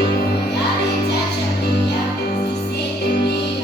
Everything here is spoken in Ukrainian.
моя дитяча мрія, здійснити мрію.